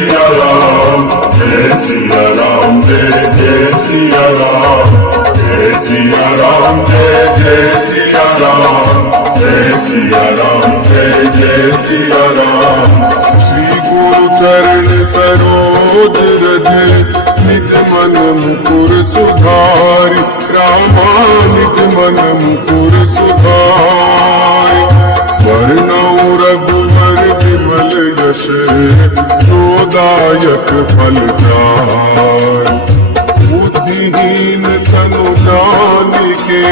सिया राम, जय सिया राम, जय सिया राम, जय सिया राम, जय सिया राम, जय सिया राम, जय सिया राम। श्री गुरु चरण सरोज रज, निज मन मुकुर सुधारि, रामा निज मन मुकुर सुधारि। वर्णौ रघुवर विमल यश, जोदायक फलदायक। बुद्धिहीन तनु जानिके,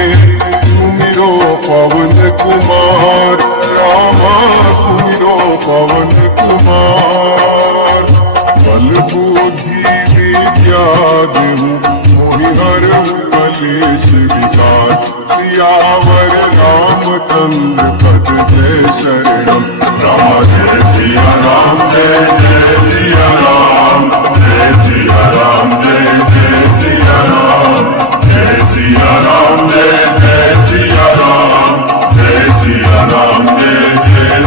सुमिरो पवन कुमार, रामा सुमिरो पवन कुमार। बल बुद्धि विद्या देहु, मोहि हरहु कलेश विकार। सियावर रामचंद्र पद जय शरणम, राम जय सिया राम, जय सिया राम, जय सिया राम, जय सिया राम, जय सिया राम, जय सिया राम, जय सिया राम, जय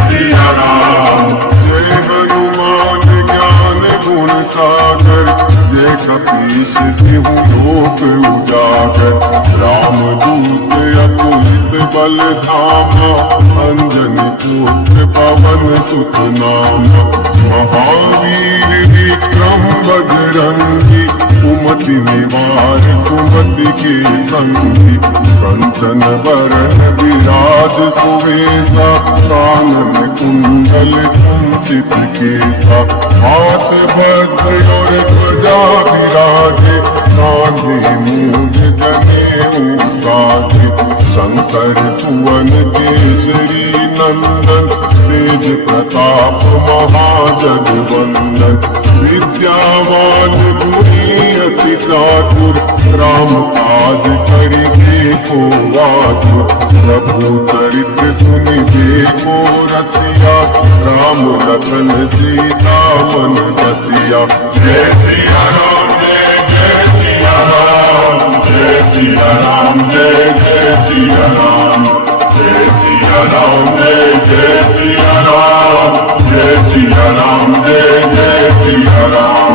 सिया राम। जय हनुमान ज्ञान गुण सागर, जय कपीश तिहु लोक उजागर। रामदूत अतुलित बल धामा, अंजनी पुत्र पवन सुत नामा। महावीर विक्रम बजरंगी, कुमति निवार सुमति के संगी। कंचन वरण विराज सुवेशा, कानन कुंडल कुंचित केसा। हाथ वज्र और ध्वजा विराजे, कांधे मूंज जनेऊ साजे। शंकर सुवन केसरी नंदन, तेज प्रताप महाजगवंदन। विद्यावान गुणी अति चातुर, राम काज करिबे को आतुर। प्रभु चरित्र सुनि देखो रसिया, राम लखन सीता मन बसिया। जय सिया राम, जय सिया राम, जय सिया राम, जय सिया राम, जय सिया राम, जय सिया राम, जय सिया राम, जय सिया राम।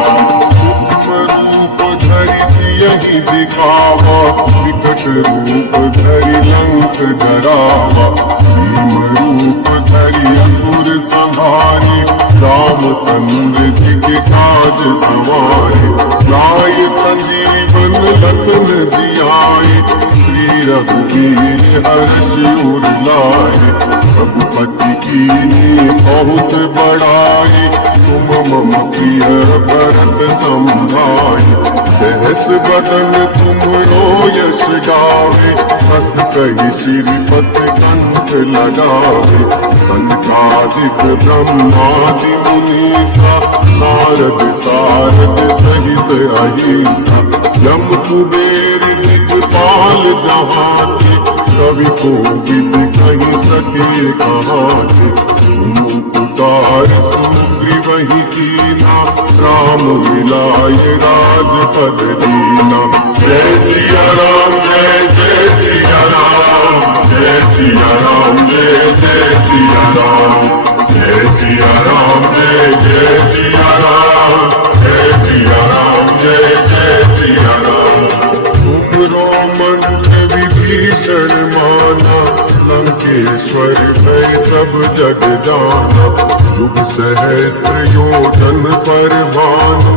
रूप धरि सियहि दिखावा, विकट रूप धरि लंक जरावा। भीम रूप धरि असुर संहारे, रामचंद्र जी के काज सवारे। लाए संजीवन लखन जियाए, श्री रघुवीर हर्ष उर लाए। रघुपति कीन्ही बहुत बड़ाई, तुम मम प्रिय भरत सम। सहस बदन तुमरो यश गावे, हस कहि श्रीपति कंठ लगावे। सनकादिक ब्रह्मादि मुनीसा, नारद सारद सहित अहिंसा। यम कुबेर दिक्पाल जहाँ के, कवि कोविद कहि सके कहाते। तुम उतार सुग्रीवहि कीना, राम मिलाय राजपद दीना। जय सिया राम, जय सिया राम, जय सिया राम, जय सिया राम, जय सिया राम, जय सिया राम, जय सिया राम, जय सिया राम। उग्रो मंत्र विभीषण माना, लंकेश्वर भय सब जग जाना। युग सहस्त्र योजन पर भानु,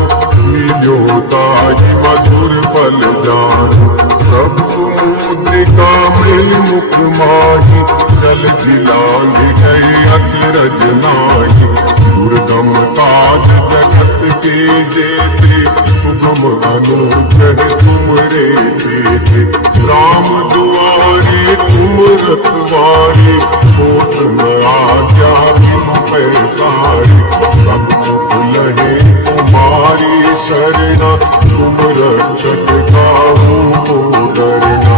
लील्यो ताहि मधुर फल जानु। प्रभु मुद्रिका मृग मुख माहि, जल दिलांग गए अचरज नाहि। दुर्गम काज जगत के जेते, सुगम अनुग्रह तुमरे तेते। राम दुआरे तुम रखवारे, होत न आज्ञा बिनु पैसारे। सब सुख लहे तुम्हारी शरणा, तुम रक्षक काहू को डरना।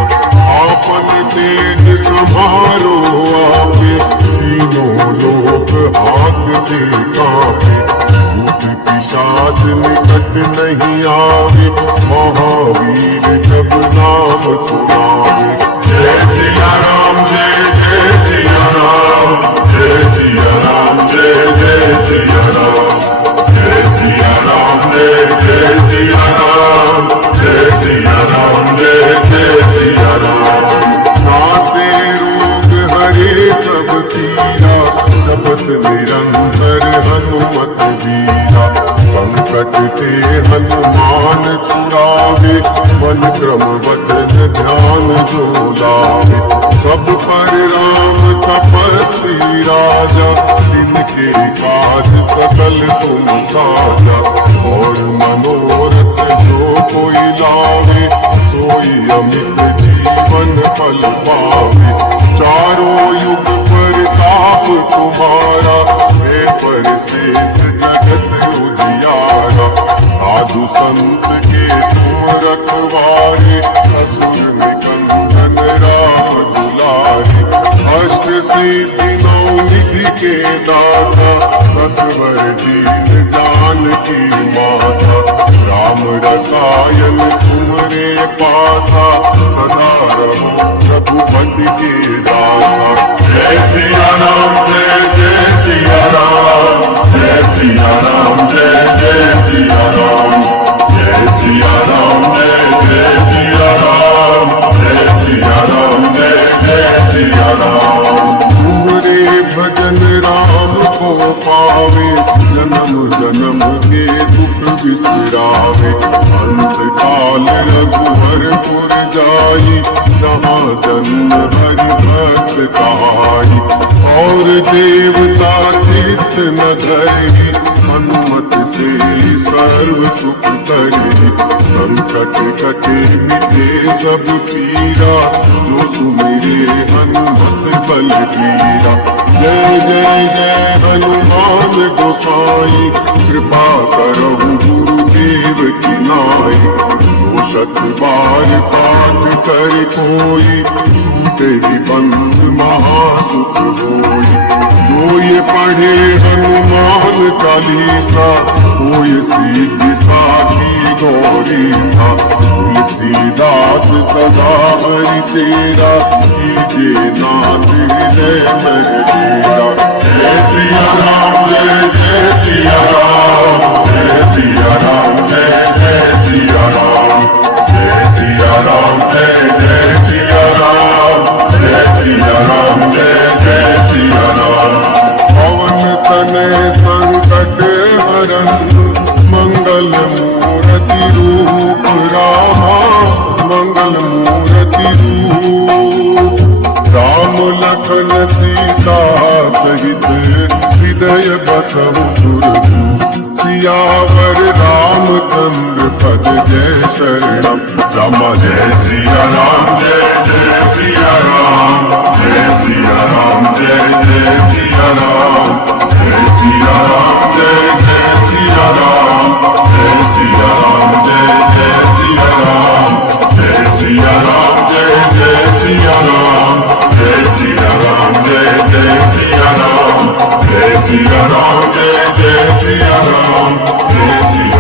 आपन तेज समारो आपे, तीनों लोक हाथ दे कापे। भूत पिशाच निकट नहीं आवे, महावीर जब नाम सुनावे। जय सिया राम, जय सिया राम, जय सिया राम, जय सिया राम, जय सिया संकट ते हनुमान छुड़ावे, मन क्रम वचन ध्यान जो लावे। सब पर राम तपस्वी राजा, जिनके काज सकल तुम साजा। और मनोरथ जो कोई लावे, सोई अमित जीवन फल पावे। चारों युग प्रताप तुम्हारा, है पर सेठ जगत उजियारा। साधु संत के तुम रखवारे, असुर निकंदन राम दुलारे। अष्ट सिद्धि नौ निधि के दाता, असवर दीन जानकी माता। राम रसायन तुम्हारे पासा, सदा रहो रघुपति के दासा। जय सिया राम जय जय सिया राम, जय सिया राम जय जय सिया राम। जय सिया राम जय जय सिया राम, जय सिया राम जय जय सिया राम। तुम्हारे भजन राम को पावे, जन्म जन्म के दुख बिसरावे। अंत काल रघुवरपुर जाई, जहाँ जन्म हरि भक्त कहाई। और देवता चित्त न धरि, हनुमत से सर्व सुख करी। संकट कटे मिटे सब पीरा, जो सुमिरे हनुमत बलबीरा। जय जय जय हनुमान गोसाई, कृपा करहु गुरुदेव की नाई। जो शत बार पाठ कर कोई, तेरी बंद महासुख होई। जो ये पढ़े हनुमान चालीसा, कोई सीधी साखी गौरीसा। तुलसीदास सदा हरि तेरा, कीजे नाथ हृदय में तेरा। जय सिया राम जय जय सिया राम, जय सिया राम जय जय सिया राम। जय सिया राम जय जय सिया राम, जय सिया राम जय जय सिया राम। पवन तनय संकट हरन, मंगल मूर्ति रूप रामा। मंगल मूर्ति रूप, राम लखन सीता सहित, हृदय बसहु सुरभूप। सियावर रामचंद्र पद जय शरणम। रामा जय सिया राम जय जय सिया राम, जय सिया राम जय जय सिया राम। जय सिया राम जय जय सिया राम, जय सिया राम जय जय सिया राम। जय सिया राम जय जय सिया राम, जय सिया राम जय जय सिया राम। जय सिया राम जय जय सिया राम, जय सिया